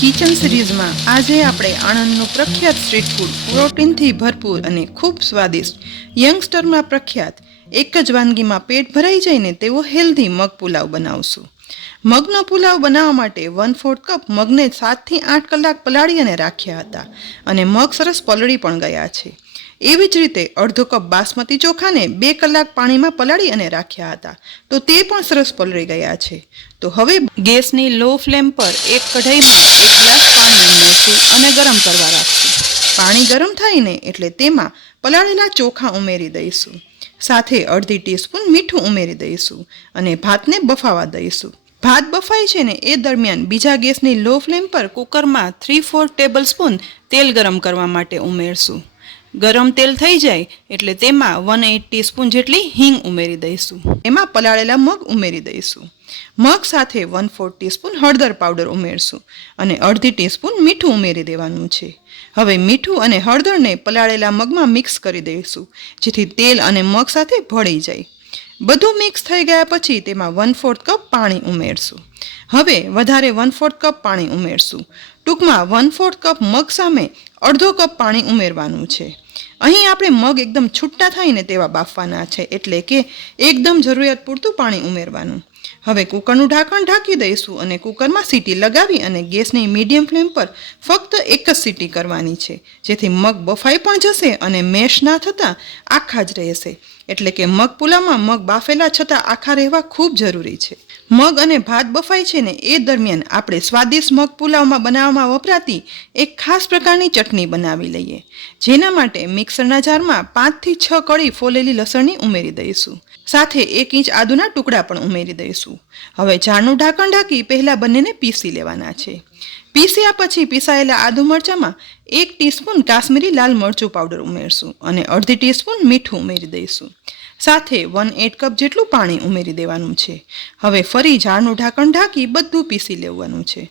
Kitchen સિરીઝમાં આજે આપણે આણંદનું પ્રખ્યાત સ્ટ્રીટ ફૂડ પ્રોટીનથી ભરપૂર અને ખૂબ સ્વાદિષ્ટ યંગસ્ટરમાં પ્રખ્યાત એક જ વાનગીમાં પેટ ભરાઈ જાય ને તેવો હેલ્ધી મગ પુલાવ બનાવશું. મગનો પુલાવ બનાવવા માટે 1/4 કપ મગને 7 થી 8 કલાક પલાળી અને રાખ્યા હતા અને મગ સરસ પલળી પણ ગયા છે. એવી જ રીતે અડધો કપ બાસમતી ચોખાને 2 કલાક પાણીમાં પલાળી અને રાખ્યા હતા તો તે પણ સરસ પલળી ગયા છે. તો હવે ગેસની લો ફ્લેમ પર એક કઢાઈમાં 1 ગ્લાસ પાણી ઉમેરશું અને ગરમ કરવા રાખશું. પાણી ગરમ થાય ને એટલે તેમાં પલાળેલા ચોખા ઉમેરી દઈશું. સાથે અડધી ટીસ્પૂન મીઠું ઉમેરી દઈશું અને ભાતને બફાવા દઈશું. ભાત બફાય છે ને એ દરમિયાન બીજા ગેસની લો ફ્લેમ પર કુકરમાં 3-4 ટેબલ સ્પૂન તેલ ગરમ કરવા માટે ઉમેરશું. ગરમ તેલ થઈ જાય એટલે તેમાં 1/8 ટીસ્પૂન જેટલી હિંગ ઉમેરી દઈશું. એમાં પલાળેલા મગ ઉમેરી દઈશું. મગ સાથે 1/4 ટીસ્પૂન હળદર પાવડર ઉમેરશું અને અડધી ટીસ્પૂન મીઠું ઉમેરી દેવાનું છે. હવે મીઠું અને હળદરને પલાળેલા મગમાં મિક્સ કરી દઈશું જેથી તેલ અને મગ સાથે ભળી જાય. બધું મિક્સ થઈ ગયા પછી તેમાં 1/4 કપ પાણી ઉમેરશું. હવે વધારે 1/4 કપ પાણી ઉમેરશું. ટૂંકમાં 1/4 કપ મગ સામે અડધો કપ પાણી ઉમેરવાનું છે. અહીં આપણે મગ એકદમ છૂટા થાય ને તેવા બાફવાના છે એટલે કે એકદમ જરૂરિયાત પૂરતું પાણી ઉમેરવાનું. હવે કુકરનું ઢાંકણ ઢાંકી દઈશું અને કુકરમાં સીટી લગાવી અને ગેસની મીડિયમ ફ્લેમ પર ફક્ત એક જ સીટી કરવાની છે જેથી મગ બફાઈ પણ જશે અને મેશ ના થતાં આખા જ રહેશે. એટલે કે મગ પુલાવમાં મગ બાફેલા છતાં આખા રહેવા ખૂબ જરૂરી છે. મગ અને ભાત બફાય છે ને એ દરમિયાન આપણે સ્વાદિષ્ટ મગ પુલાવમાં બનાવવામાં વપરાતી એક ખાસ પ્રકારની ચટણી બનાવી લઈએ. જેના માટે મિક્સરના જારમાં 5 થી 6 કળી ફોલેલી લસણની ઉમેરી દઈશું. સાથે 1 ઇંચ આદુના ટુકડા પણ ઉમેરી દઈશું. હવે જારનું ઢાંકણ ઢાંકી પહેલાં બંનેને પીસી લેવાના છે. પીસ્યા પછી પીસાયેલા આદુ મરચાંમાં 1 ટીસ્પૂન કાશ્મીરી લાલ મરચું પાવડર ઉમેરશું અને અડધી ટીસ્પૂન મીઠું ઉમેરી દઈશું. સાથે 1/8 કપ જેટલું પાણી ઉમેરી દેવાનું છે. હવે ફરી જારનું ઢાંકણ ઢાંકી બધું પીસી લેવાનું છે.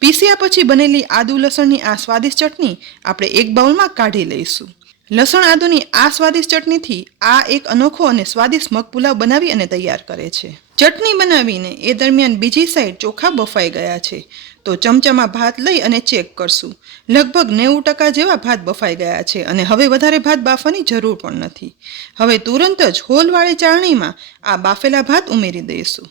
પીસ્યા પછી બનેલી આદુ લસણની આ સ્વાદિષ્ટ ચટણી આપણે એક બાઉલમાં કાઢી લઈશું. લસણ આદુની આ સ્વાદિષ્ટ ચટણીથી આ એક અનોખો અને સ્વાદિષ્ટ મગ પુલાવ બનાવી અને તૈયાર કરે છે. ચટણી બનાવીને એ દરમિયાન બીજી સાઈડ ચોખા બફાઈ ગયા છે તો ચમચામાં ભાત લઈ અને ચેક કરશું. લગભગ 90% જેવા ભાત બફાઈ ગયા છે અને હવે વધારે ભાત બાફવાની જરૂર પણ નથી. હવે તુરંત જ હોલવાળી ચાળણીમાં આ બાફેલા ભાત ઉમેરી દઈશું.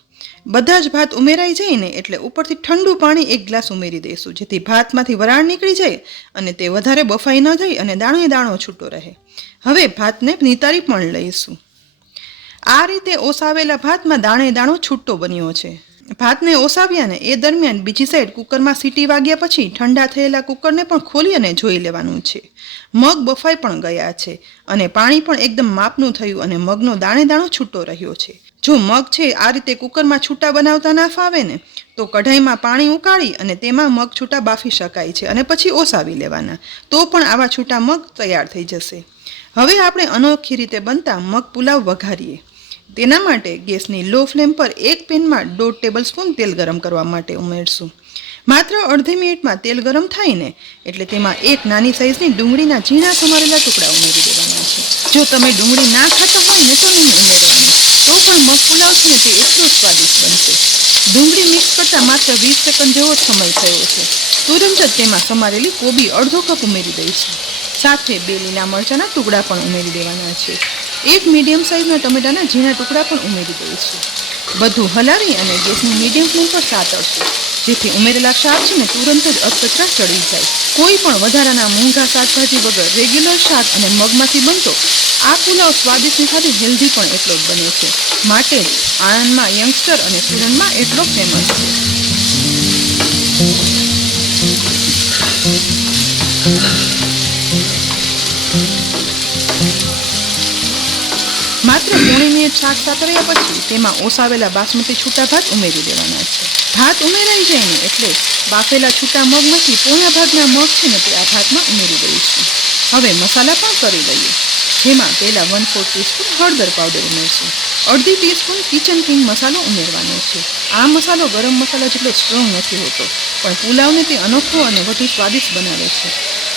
બધા જ ભાત ઉમેરાઈ જાય ને એટલે ઉપરથી ઠંડુ પાણી 1 ગ્લાસ ઉમેરી દઈશું જેથી ભાતમાંથી વરાળ નીકળી જાય અને તે વધારે બફાઈ ન જાય અને દાણે દાણો છૂટો રહે. હવે ભાતને નિતારી પણ લઈશું. આ રીતે ઓસાવેલા ભાતમાં દાણે દાણો છૂટો બન્યો છે. ભાતને ઓસાવ્યા ને એ દરમિયાન બીજી સાઈડ કુકરમાં સીટી વાગ્યા પછી ઠંડા થયેલા કુકરને પણ ખોલી અને જોઈ લેવાનું છે. મગ બફાઈ પણ ગયા છે અને પાણી પણ એકદમ માપનું થયું અને મગનો દાણે દાણો છૂટો રહ્યો છે. જો મગ છે આ રીતે કુકરમાં છૂટા બનાવતા ના ફાવે ને તો કઢાઈમાં પાણી ઉકાળી અને તેમાં મગ છૂટા બાફી શકાય છે અને પછી ઓસાવી લેવાના તો પણ આવા છૂટા મગ તૈયાર થઈ જશે. હવે આપણે અનોખી રીતે બનતા મગ પુલાવ વઘારીએ. તેના માટે ગેસની લો ફ્લેમ પર એક પેનમાં 1.5 ટેબલ સ્પૂન તેલ ગરમ કરવા માટે ઉમેરશું. માત્ર અડધી મિનિટમાં તેલ ગરમ થાય ને એટલે તેમાં એક નાની સાઈઝની ડુંગળીના ઝીણા સમારેલા ટુકડા ઉમેરી દેવાના છે. જો તમે ડુંગળી ના ખાતા હોય ને તો નહીં ઉમેરવાની, તો પણ મગ પુલાવ છે ને તે એટલો સ્વાદિષ્ટ બનશે. ડુંગળી મિક્સ કરતાં માત્ર 20 સેકન્ડ જેવો સમય થયો છે. તુરંત જ તેમાં સમારેલી કોબી અડધો કપ ઉમેરી દઈશું. સાથે 2 લીલા મરચાંના ટુકડા પણ ઉમેરી દેવાના છે. એક મીડિયમ સાઇઝના ટમેટાના ઝીણા ટુકડા પણ ઉમેરી દઈશું. બધું હલાવી અને ગેસની મીડિયમ ફ્લેમ પર સાતળશું જેથી ઉમેરેલા શાક છે ને તુરંત જ અધકચરા ચડી જાય. કોઈ પણ વધારાના મોંઘા શાકભાજી વગર રેગ્યુલર શાક અને મગમાંથી બનતો આ પુલાવ સ્વાદિષ્ટની સાથે હેલ્ધી પણ એટલો જ બને છે. માટે જ આણંદમાં યંગસ્ટર અને સ્ટુડન્ટમાં એટલો ફેમસ છે. માત્ર 2 મિનિટ શાક સાતળ્યા પછી તેમાં ઓસાવેલા બાસમતી છૂટા ભાત ઉમેરી દેવાના છે. ભાત ઉમેરાઈ જાય ને એટલે બાફેલા છૂટા મગમાંથી પોણા ભાગના મગ છે ને તે આ ભાતમાં ઉમેરી દઈશું. હવે મસાલા પણ કરી લઈએ. જેમાં પહેલાં 1/4 ટીસ્પૂન હળદર પાવડર ઉમેરશું. અડધી ટીસ્પૂન કિચન કિંગ મસાલો ઉમેરવાનો છે. આ મસાલો ગરમ મસાલા જેટલો સ્ટ્રોંગ નથી હોતો પણ પુલાવને તે અનોખો અને વધુ સ્વાદિષ્ટ બનાવે છે.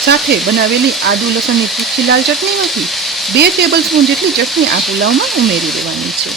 સાથે બનાવેલી આદુ લસણની તીખી લાલ ચટણીમાંથી 2 ટેબલ સ્પૂન જેટલી ચટણી આ પુલાવમાં ઉમેરી દેવાની છે.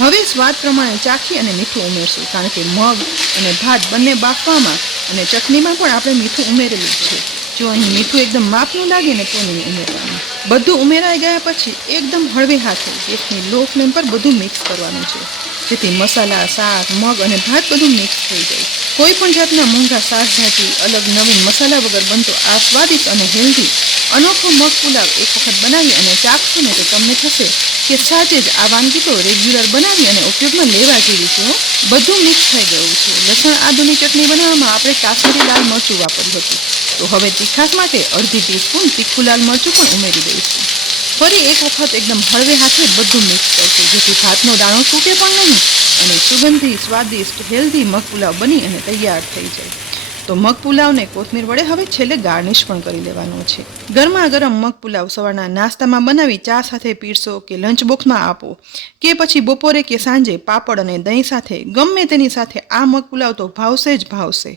હવે સ્વાદ પ્રમાણે ચાખી અને મીઠું ઉમેરશું કારણ કે મગ અને ભાત બંને બાફવામાં અને ચટણીમાં પણ આપણે મીઠું ઉમેરેલું છે. જો અહીં મીઠું એકદમ માપનું લાગે ને તો નહીં ઉમેરવાનું. બધું ઉમેરાઈ ગયા પછી એકદમ હળવે હાથે ગેસની લો ફ્લેમ પર બધું મિક્સ કરવાનું છે, જેથી મસાલા, શાક, મગ અને ભાત બધું મિક્સ થઈ જાય. કોઈ પણ જાતના મોંઘા શાકભાજી, અલગ નવીન મસાલા વગર બનતો આ સ્વાદિષ્ટ અને હેલ્ધી અનોખો મગ પુલાવ એક વખત બનાવી અને ચાખશો ને તો તમને થશે કે સાચે જ આ વાનગી તો રેગ્યુલર બનાવી અને ઉપયોગમાં લેવા જેવી છે. બધું મિક્સ થઈ ગયું છે. લસણ આદુની ચટણી બનાવવામાં આપણે કાશ્મીરી લાલ મરચું વાપર્યું હતું, તો હવે તીખાસ માટે અડધી ટીસ્પૂન તીખું લાલ મરચું પણ ઉમેરી દઈશું. ફરી એક વખત એકદમ હળવે હાથે બધું મિક્સ કરશું, જેથી ભાતનો દાણો તૂટે પણ નહીં અને સુગંધી, સ્વાદિષ્ટ, હેલ્ધી મગ પુલાવ બની અને તૈયાર થઈ જાય. તો મગ પુલાવને કોથમીર વડે હવે છેલ્લે ગાર્નિશ પણ કરી લેવાનો છે. ગરમા ગરમ મગ પુલાવ સવારના નાસ્તામાં બનાવી ચા સાથે પીરસો કે લંચ બોક્સમાં આપો કે પછી બપોરે કે સાંજે પાપડ અને દહીં સાથે ગમે તેની સાથે આ મગ પુલાવ તો ભાવશે જ ભાવશે.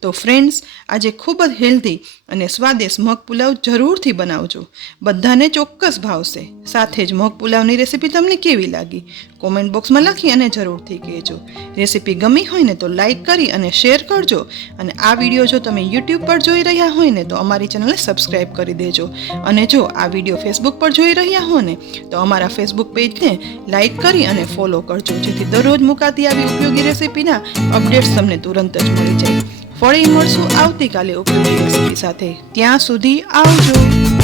તો ફ્રેન્ડ્સ, આજે ખૂબ જ હેલ્ધી અને સ્વાદિષ્ટ મગ પુલાવ જરૂરથી બનાવજો. બધાને ચોક્કસ ભાવશે. સાથે જ મગ પુલાવની રેસીપી તમને કેવી લાગી કોમેન્ટ બોક્સમાં લખી અને જરૂરથી કહેજો. રેસીપી ગમી હોય ને તો લાઈક કરી અને શેર કરજો. અને આ વિડીયો જો તમે યુટ્યુબ પર જોઈ રહ્યા હોય ને તો અમારી ચેનલને સબસ્ક્રાઈબ કરી દેજો. અને જો આ વિડીયો ફેસબુક પર જોઈ રહ્યા હો ને તો અમારા ફેસબુક પેજને લાઈક કરી અને ફોલો કરજો, જેથી દરરોજ મુકાતી આવી ઉપયોગી રેસીપીના અપડેટ્સ તમને તુરંત જ મળી જાય. ફરી મળશું આવતીકાલે ઉપયોગી રેસીપી સાથે. ત્યાં સુધી આવજો.